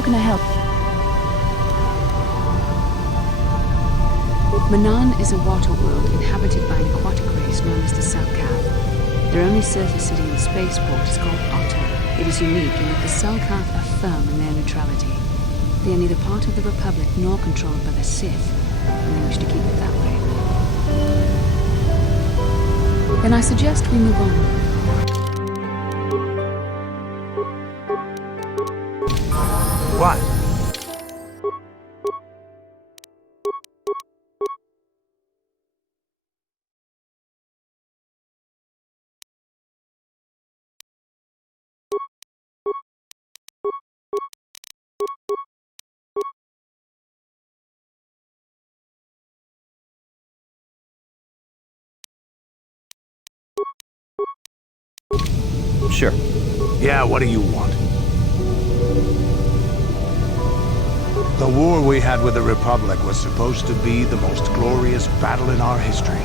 How can I help? Manaan is a water world inhabited by an aquatic race known as the Selkath. Their only surface city and spaceport is called KotOR. It is unique in that the Selkath are firm in their neutrality. They are neither part of the Republic nor controlled by the Sith, and they wish to keep it that way. Then I suggest we move on. What? Sure. Yeah, what do you want? The war we had with the Republic was supposed to be the most glorious battle in our history.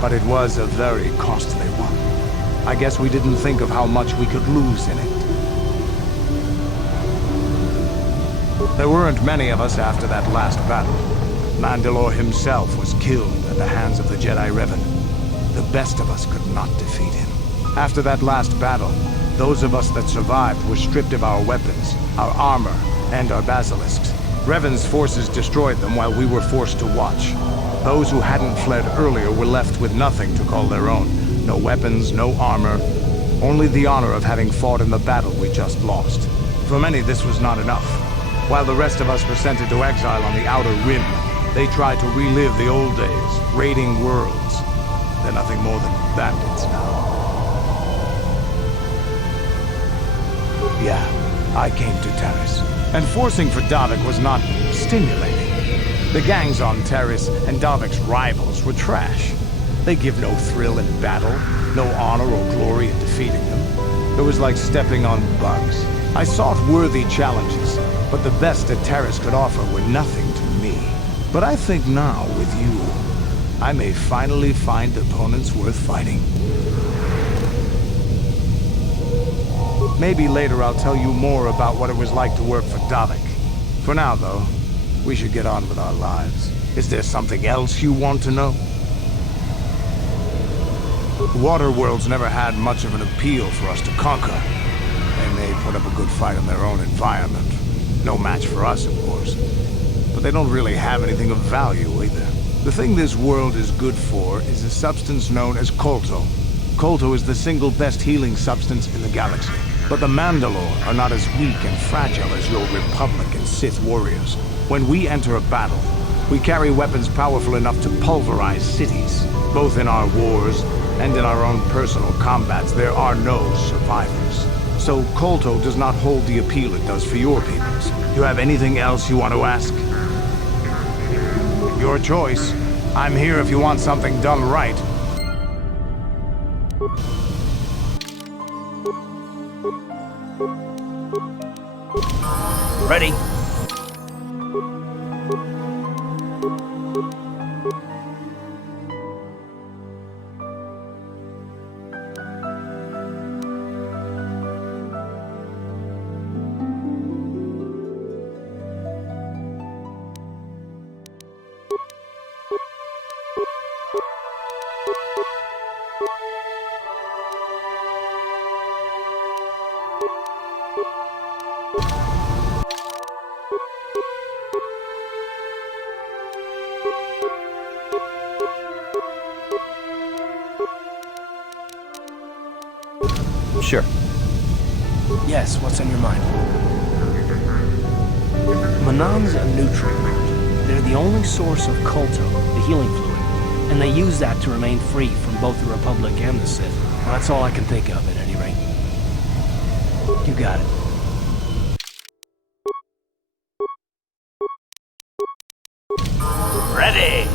But it was a very costly one. I guess we didn't think of how much we could lose in it. There weren't many of us after that last battle. Mandalore himself was killed at the hands of the Jedi Revan. The best of us could not defeat him. After that last battle, those of us that survived were stripped of our weapons, our armor, and our basilisks. Revan's forces destroyed them while we were forced to watch. Those who hadn't fled earlier were left with nothing to call their own. No weapons, no armor, only the honor of having fought in the battle we just lost. For many, this was not enough. While the rest of us were sent into exile on the Outer Rim, they tried to relive the old days, raiding worlds. They're nothing more than bandits now. Yeah, I came to Taris. And forcing for Davik was not stimulating. The gangs on Taris and Davik's rivals were trash. They give no thrill in battle, no honor or glory in defeating them. It was like stepping on bugs. I sought worthy challenges, but the best that Taris could offer were nothing to me. But I think now, with you, I may finally find opponents worth fighting. Maybe later I'll tell you more about what it was like to work for Davik. For now, though, we should get on with our lives. Is there something else you want to know? Water worlds never had much of an appeal for us to conquer. They may put up a good fight in their own environment. No match for us, of course. But they don't really have anything of value either. The thing this world is good for is a substance known as KotOR. KotOR is the single best healing substance in the galaxy. But the Mandalore are not as weak and fragile as your Republic and Sith warriors. When we enter a battle, we carry weapons powerful enough to pulverize cities. Both in our wars and in our own personal combats, there are no survivors. So KotOR does not hold the appeal it does for your peoples. You have anything else you want to ask? Your choice. I'm here if you want something done right. Ready? Sure. Yes, what's on your mind? Manaan's a nutrient world. They're the only source of KotOR, the healing fluid, and they use that to remain free from both the Republic and the Sith. Well, that's all I can think of, at any rate. You got it. Ready!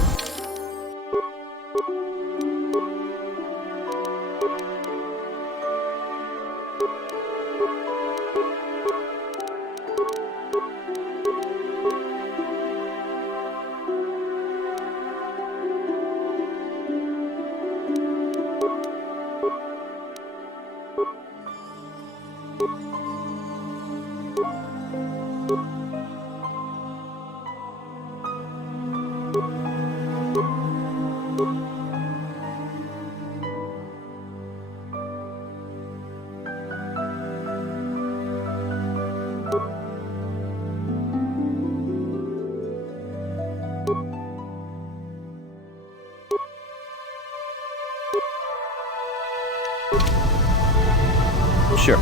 Sure.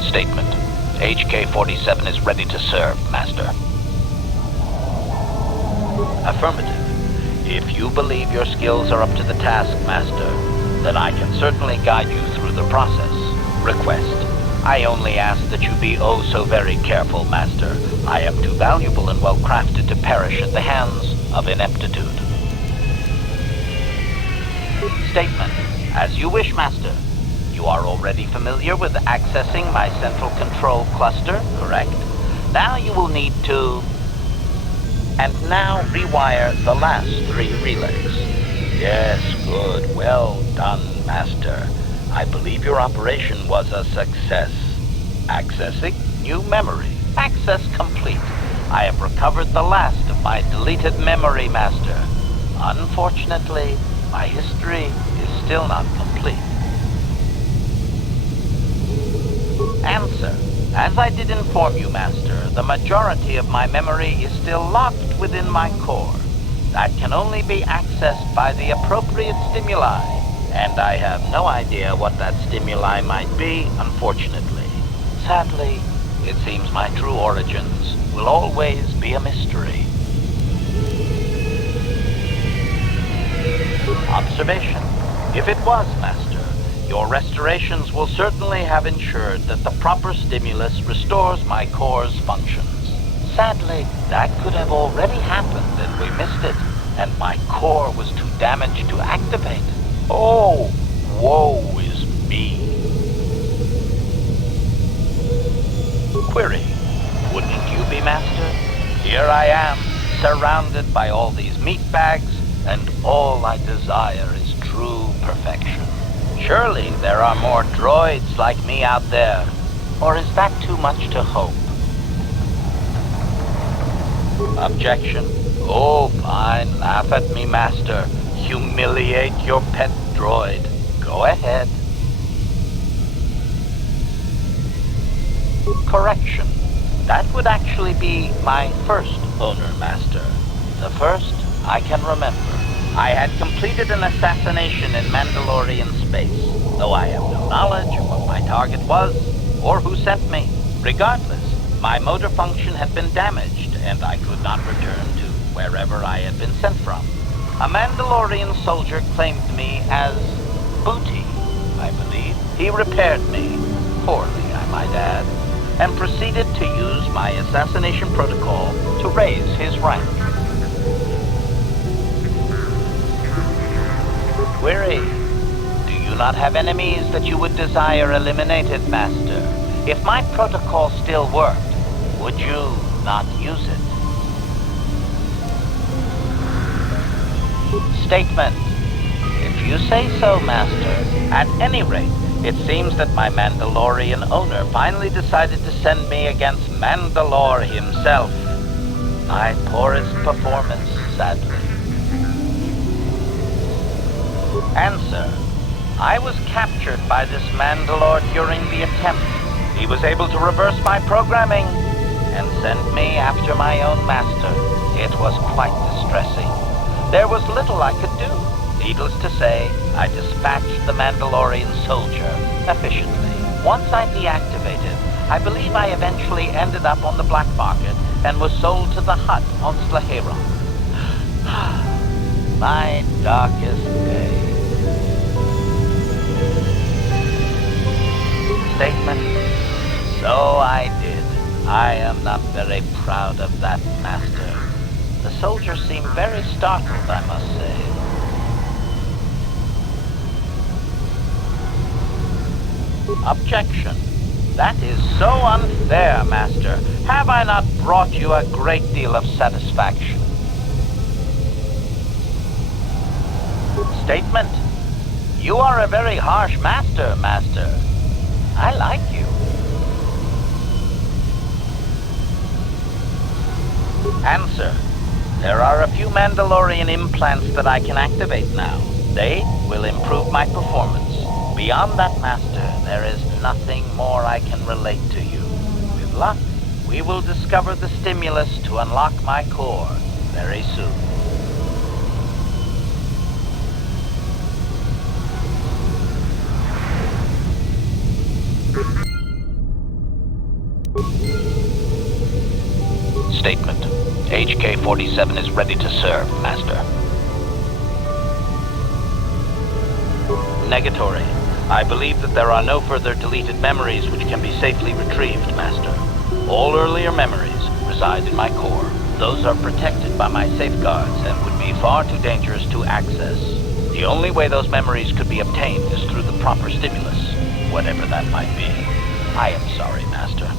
Statement. HK-47 is ready to serve, Master. Affirmative. If you believe your skills are up to the task, Master, then I can certainly guide you through the process. Request. I only ask that you be oh so very careful, Master. I am too valuable and well-crafted to perish at the hands of ineptitude. Statement. As you wish, Master. You are already familiar with accessing my central control cluster, correct? Now you will need to... And now rewire the last 3 relays. Yes, good. Well done, Master. I believe your operation was a success. Accessing new memory. Access complete. I have recovered the last of my deleted memory, Master. Unfortunately, my history is still not complete. Answer. As I did inform you, Master, the majority of my memory is still locked within my core. That can only be accessed by the appropriate stimuli, and I have no idea what that stimuli might be, unfortunately. Sadly, it seems my true origins will always be a mystery. Observation. If it was, Master, your restorations will certainly have ensured that the proper stimulus restores my core's functions. Sadly, that could have already happened and we missed it, and my core was too damaged to activate. Oh, woe is me. Query. Wouldn't you be, Master? Here I am, surrounded by all these meat bags, and all I desire is true perfection. Surely there are more droids like me out there. Or is that too much to hope? Objection. Oh, fine. Laugh at me, Master. Humiliate your pet droid. Go ahead. Correction. That would actually be my first owner, Master. The first I can remember. I had completed an assassination in Mandalorian space, though I have no knowledge of what my target was, or who sent me. Regardless, my motor function had been damaged, and I could not return to wherever I had been sent from. A Mandalorian soldier claimed me as booty, I believe. He repaired me, poorly I might add, and proceeded to use my assassination protocol to raise his rank. Query. Do you not have enemies that you would desire eliminated, Master? If my protocol still worked, would you not use it? Statement. If you say so, Master. At any rate, it seems that my Mandalorian owner finally decided to send me against Mandalore himself. My poorest performance, sadly. Answer. I was captured by this Mandalore during the attempt. He was able to reverse my programming and send me after my own master. It was quite distressing. There was little I could do. Needless to say, I dispatched the Mandalorian soldier efficiently. Once I deactivated, I believe I eventually ended up on the black market and was sold to the Hutt on Slaheron. My darkest day. Statement. So I did. I am not very proud of that, Master. The soldier seemed very startled, I must say. Objection. That is so unfair, Master. Have I not brought you a great deal of satisfaction? Statement. You are a very harsh master, Master. I like you. Answer. There are a few Mandalorian implants that I can activate now. They will improve my performance. Beyond that, Master, there is nothing more I can relate to you. With luck, We will discover the stimulus to unlock my core very soon. Statement. HK-47 is ready to serve, Master. Negatory. I believe that there are no further deleted memories which can be safely retrieved, Master. All earlier memories reside in my core. Those are protected by my safeguards and would be far too dangerous to access. The only way those memories could be obtained is through the proper stimulus, whatever that might be. I am sorry, Master.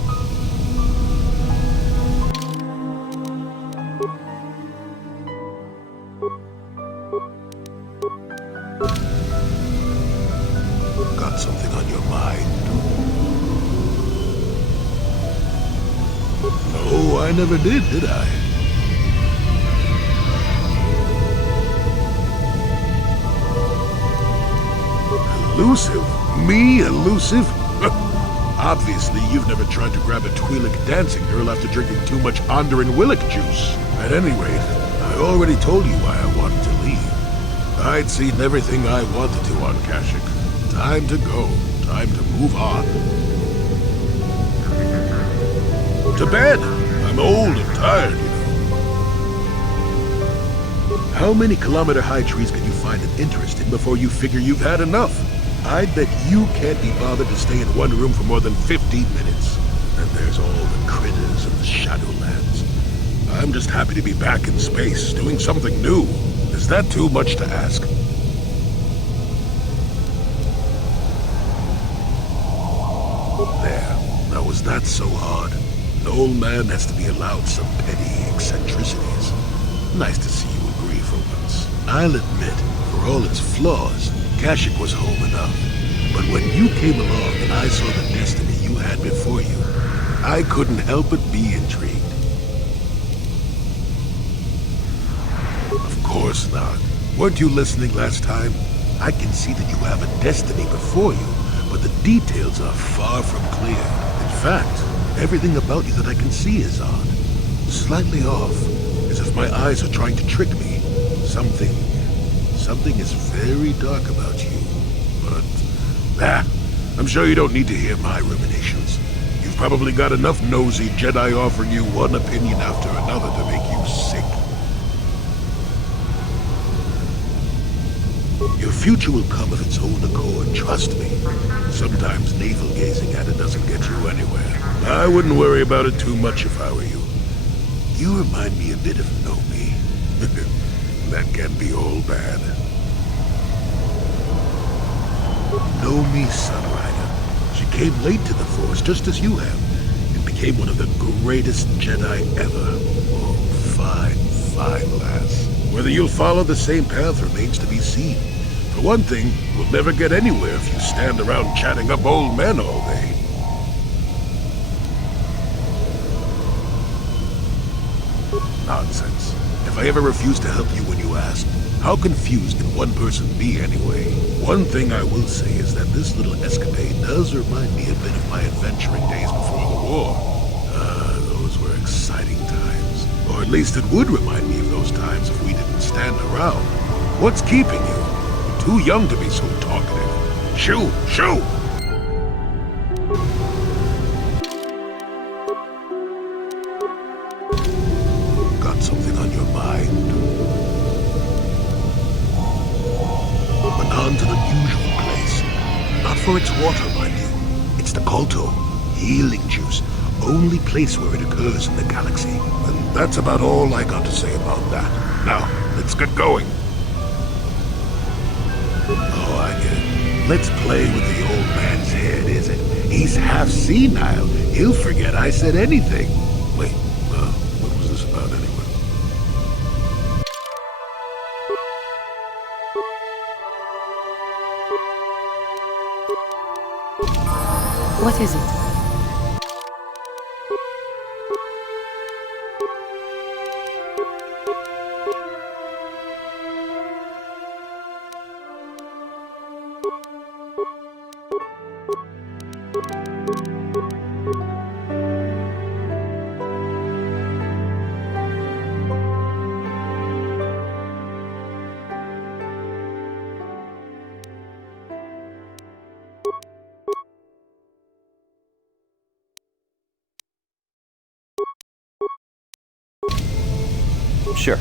Got something on your mind? No, I never did I? Elusive? Me, elusive? Obviously, you've never tried to grab a Twi'lek dancing girl after drinking too much Onderan Willick juice. At any rate, I already told you why I wanted to leave. I'd seen everything I wanted to on Kashyyyk. Time to go. Time to move on. To bed! I'm old and tired, you know. How many kilometer-high trees can you find an interest in before you figure you've had enough? I bet you can't be bothered to stay in one room for more than 15 minutes. And there's all the critters and the Shadowlands. I'm just happy to be back in space, doing something new. Is that too much to ask? There. Now, was that so hard? An old man has to be allowed some petty eccentricities. Nice to see you agree for once. I'll admit, for all its flaws, Kashyyyk was home enough. But when you came along and I saw the destiny you had before you, I couldn't help but be intrigued. Of course not. Weren't you listening last time? I can see that you have a destiny before you, but the details are far from clear. In fact, everything about you that I can see is odd. Slightly off, as if my eyes are trying to trick me. Something is very dark about you. But, I'm sure you don't need to hear my ruminations. You've probably got enough nosy Jedi offering you one opinion after another to make you sick. Your future will come of its own accord, trust me. Sometimes navel-gazing at it doesn't get you anywhere. I wouldn't worry about it too much if I were you. You remind me a bit of Nomi. That can be all bad. Nomi Sunrider. She came late to the Force, just as you have, and became one of the greatest Jedi ever. Oh, fine lass. Whether you'll follow the same path remains to be seen. For one thing, we'll never get anywhere if you stand around chatting up old men all day. Nonsense. If I ever refused to help you when you asked, how confused can one person be anyway? One thing I will say is that this little escapade does remind me a bit of my adventuring days before the war. Those were exciting times. Or at least it would remind me of those times if we didn't stand around. What's keeping you? You're too young to be so talkative. Shoo! Got something on your mind? Manaan to the usual place. Not for its water, mind you. It's the KotOR, healing juice. Only place where it occurs in the galaxy. And that's about all I got to say about that. Now, let's get going. Oh, I get it. Let's play with the old man's head, is it? He's half senile. He'll forget I said anything. Wait, what was this about anyway? What is it? Sure.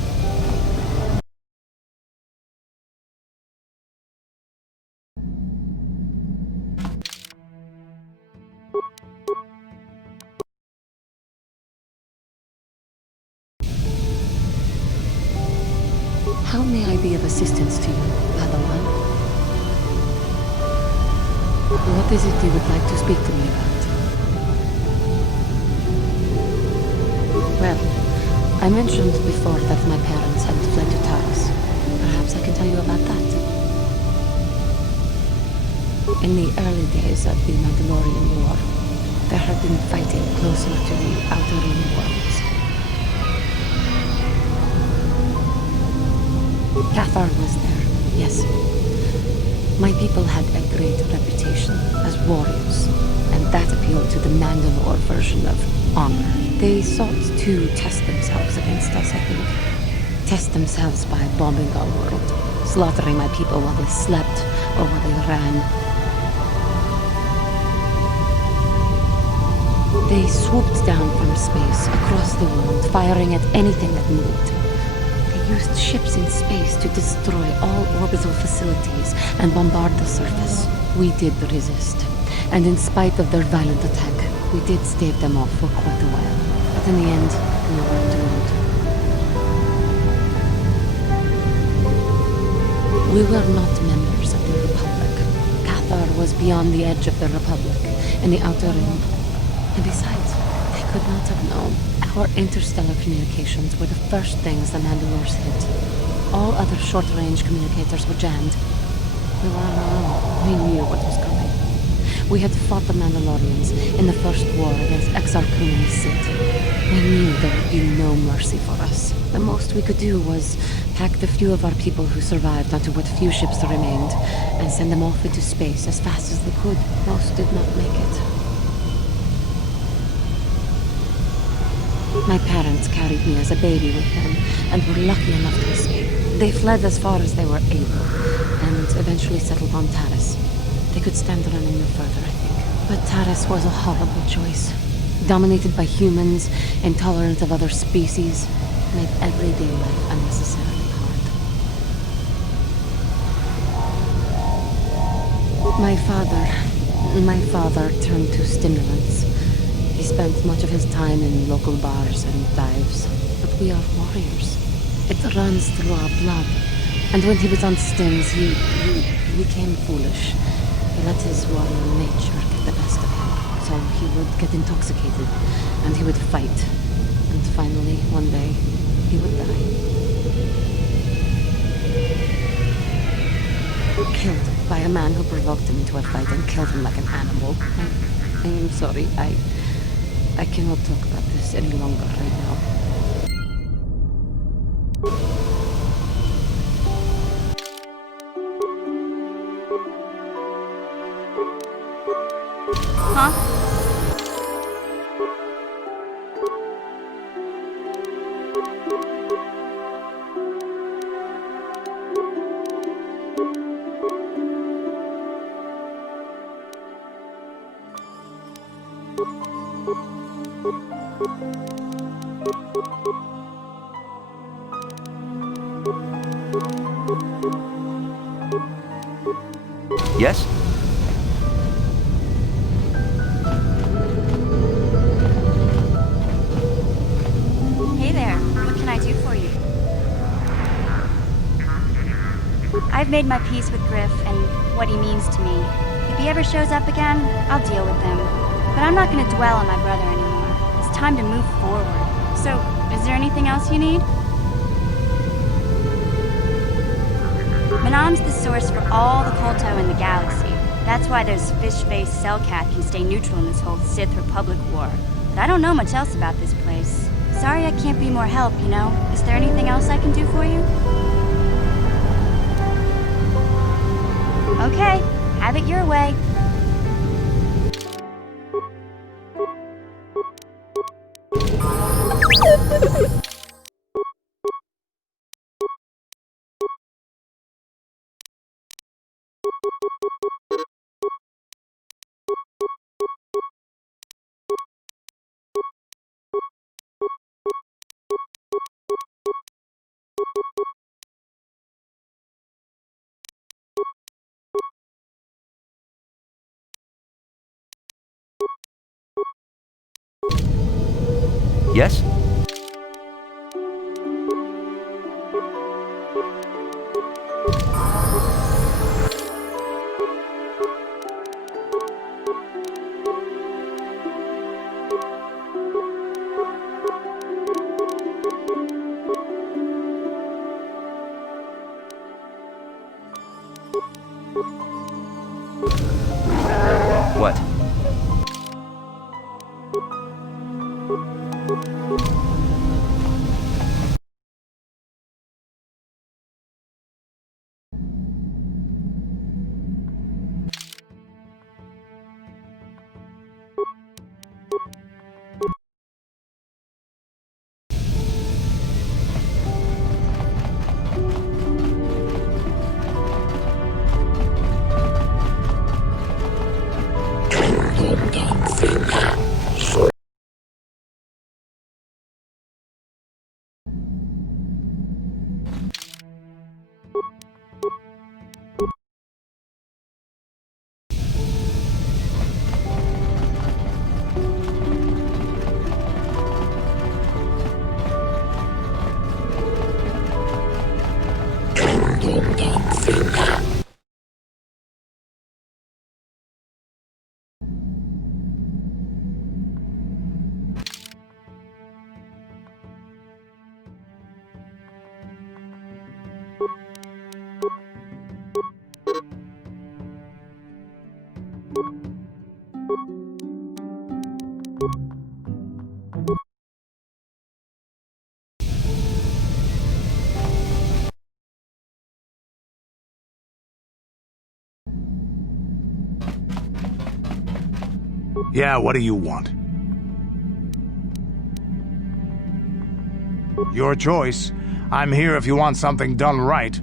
How may I be of assistance to you, Padawan? What is it you would like to speak to me about? Well, I mentioned before that my parents had fled to Taras. Perhaps I can tell you about that. In the early days of the Mandalorian War, there had been fighting closer to the outer rim worlds. KotOR was there, yes. My people had a great reputation as warriors, and that appealed to the Mandalore version of honor. They sought to test themselves against us, I think. Test themselves by bombing our world, slaughtering my people while they slept or while they ran. They swooped down from space across the world, firing at anything that moved. They used ships in space to destroy all orbital facilities and bombard the surface. We did resist, and in spite of their violent attack, we did stave them off for quite a while. But in the end, we were doomed. We were not members of the Republic. KotOR was beyond the edge of the Republic, in the Outer Rim. And besides, they could not have known. Our interstellar communications were the first things the Mandalores hit. All other short-range communicators were jammed. We were on our own. We knew what was coming. We had fought the Mandalorians in the first war against Exar Kun and the Sith. We knew there would be no mercy for us. The most we could do was pack the few of our people who survived onto what few ships remained and send them off into space as fast as they could. Most did not make it. My parents carried me as a baby with them and were lucky enough to escape. They fled as far as they were able and eventually settled on Taras. They could stand running no further, I think. But Taras was a horrible choice. Dominated by humans, intolerant of other species, made everyday life unnecessarily hard. My father turned to stimulants. He spent much of his time in local bars and dives. But we are warriors. It runs through our blood. And when he was on stims, he became foolish. He let his warrior nature get the best of him. So he would get intoxicated, and he would fight. And finally, one day, he would die. Killed by a man who provoked him into a fight and killed him like an animal. I am sorry, I cannot talk about this any longer right now. Huh? Yes? Hey there. What can I do for you? I've made my peace with Griff and what he means to me. If he ever shows up again, I'll deal with him. But I'm not going to dwell on my brother anymore. It's time to move forward. So, is there anything else you need? Manaan's the source for all the KotOR in the galaxy. That's why those fish-faced Selkath can stay neutral in this whole Sith Republic war. But I don't know much else about this place. Sorry I can't be more help, you know? Is there anything else I can do for you? Okay, have it your way. Yes? What? Yeah, what do you want? Your choice. I'm here if you want something done right.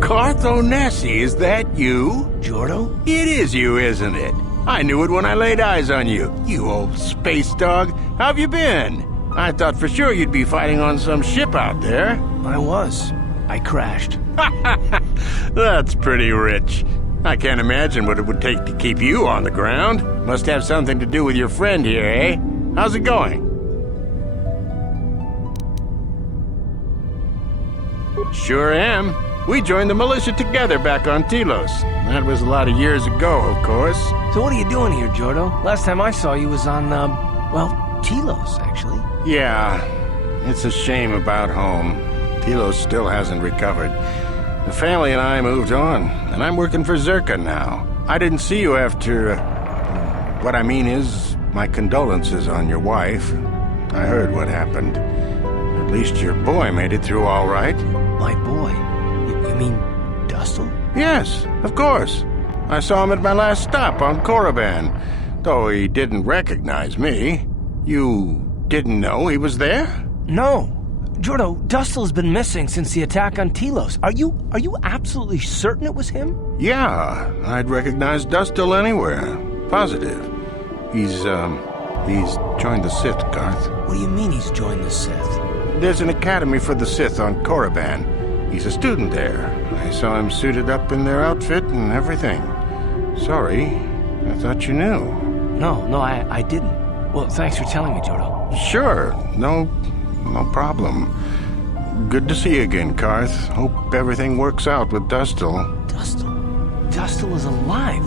Karth Onesi, is that you? Jordo? It is you, isn't it? I knew it when I laid eyes on you. You old space dog. How've you been? I thought for sure you'd be fighting on some ship out there. I was. I crashed. That's pretty rich. I can't imagine what it would take to keep you on the ground. Must have something to do with your friend here, eh? How's it going? Sure am. We joined the militia together back on Telos. That was a lot of years ago, of course. So what are you doing here, Jordo? Last time I saw you was on, Telos, actually. Yeah, it's a shame about home. Telos still hasn't recovered. The family and I moved on, and I'm working for Zerka now. I didn't see you after... what I mean is, my condolences on your wife. I heard what happened. At least your boy made it through all right. My boy? You mean Dustle? Yes, of course. I saw him at my last stop on Korriban, though he didn't recognize me. You didn't know he was there? No. Jordo, Dustle's been missing since the attack on Telos. Are you absolutely certain it was him? Yeah, I'd recognize Dustle anywhere. Positive. He's joined the Sith, Garth. What do you mean he's joined the Sith? There's an academy for the Sith on Korriban. He's a student there. I saw him suited up in their outfit and everything. Sorry, I thought you knew. No, I didn't. Well, thanks for telling me, Jordo. Sure, no problem. Good to see you again, Karth. Hope everything works out with Dustle. Dustle is alive.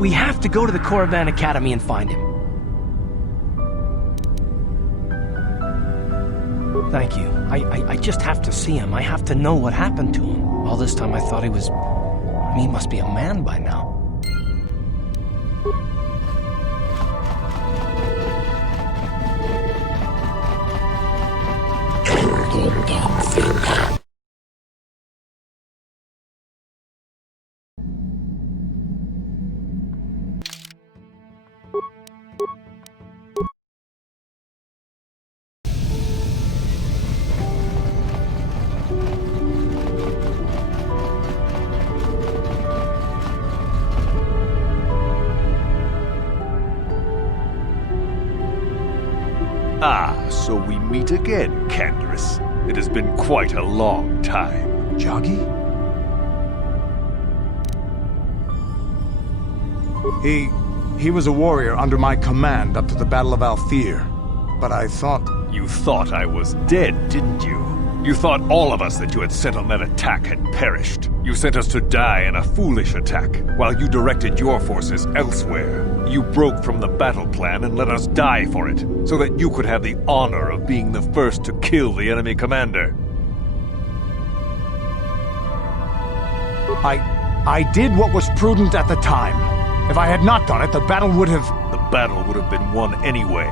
We have to go to the Korriban Academy and find him. Thank you. I just have to see him. I have to know what happened to him. All this time I thought he was... he must be a man by now. meet again, Canderous. It has been quite a long time. Joggy? He was a warrior under my command up to the Battle of Althir. But I thought... You thought I was dead, didn't you? You thought all of us that you had sent on that attack had perished. You sent us to die in a foolish attack, while you directed your forces elsewhere. You broke from the battle plan and let us die for it, so that you could have the honor of being the first to kill the enemy commander. I did what was prudent at the time. If I had not done it, the battle would have... The battle would have been won anyway.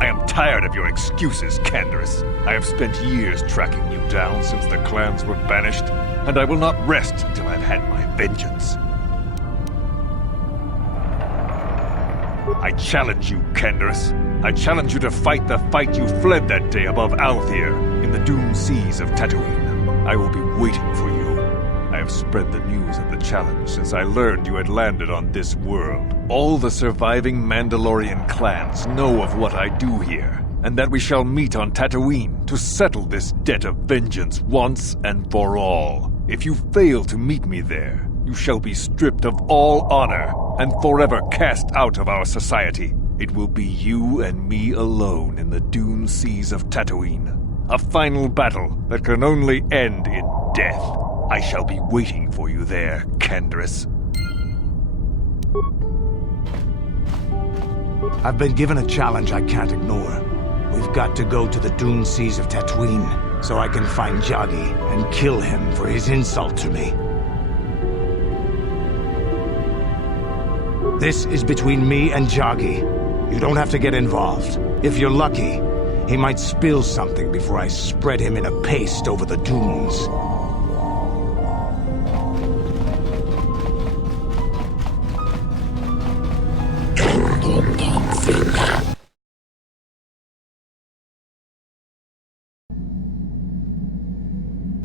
I am tired of your excuses, Canderous. I have spent years tracking you down since the clans were banished, and I will not rest until I've had my vengeance. I challenge you, Canderous. I challenge you to fight the fight you fled that day above Althir, in the doomed seas of Tatooine. I will be waiting for you. I have spread the news of the challenge since I learned you had landed on this world. All the surviving Mandalorian clans know of what I do here, and that we shall meet on Tatooine to settle this debt of vengeance once and for all. If you fail to meet me there, you shall be stripped of all honor and forever cast out of our society. It will be you and me alone in the dune seas of Tatooine. A final battle that can only end in death. I shall be waiting for you there, Canderous. I've been given a challenge I can't ignore. We've got to go to the dune seas of Tatooine, so I can find Joggy and kill him for his insult to me. This is between me and Joggy. You don't have to get involved. If you're lucky, he might spill something before I spread him in a paste over the dunes.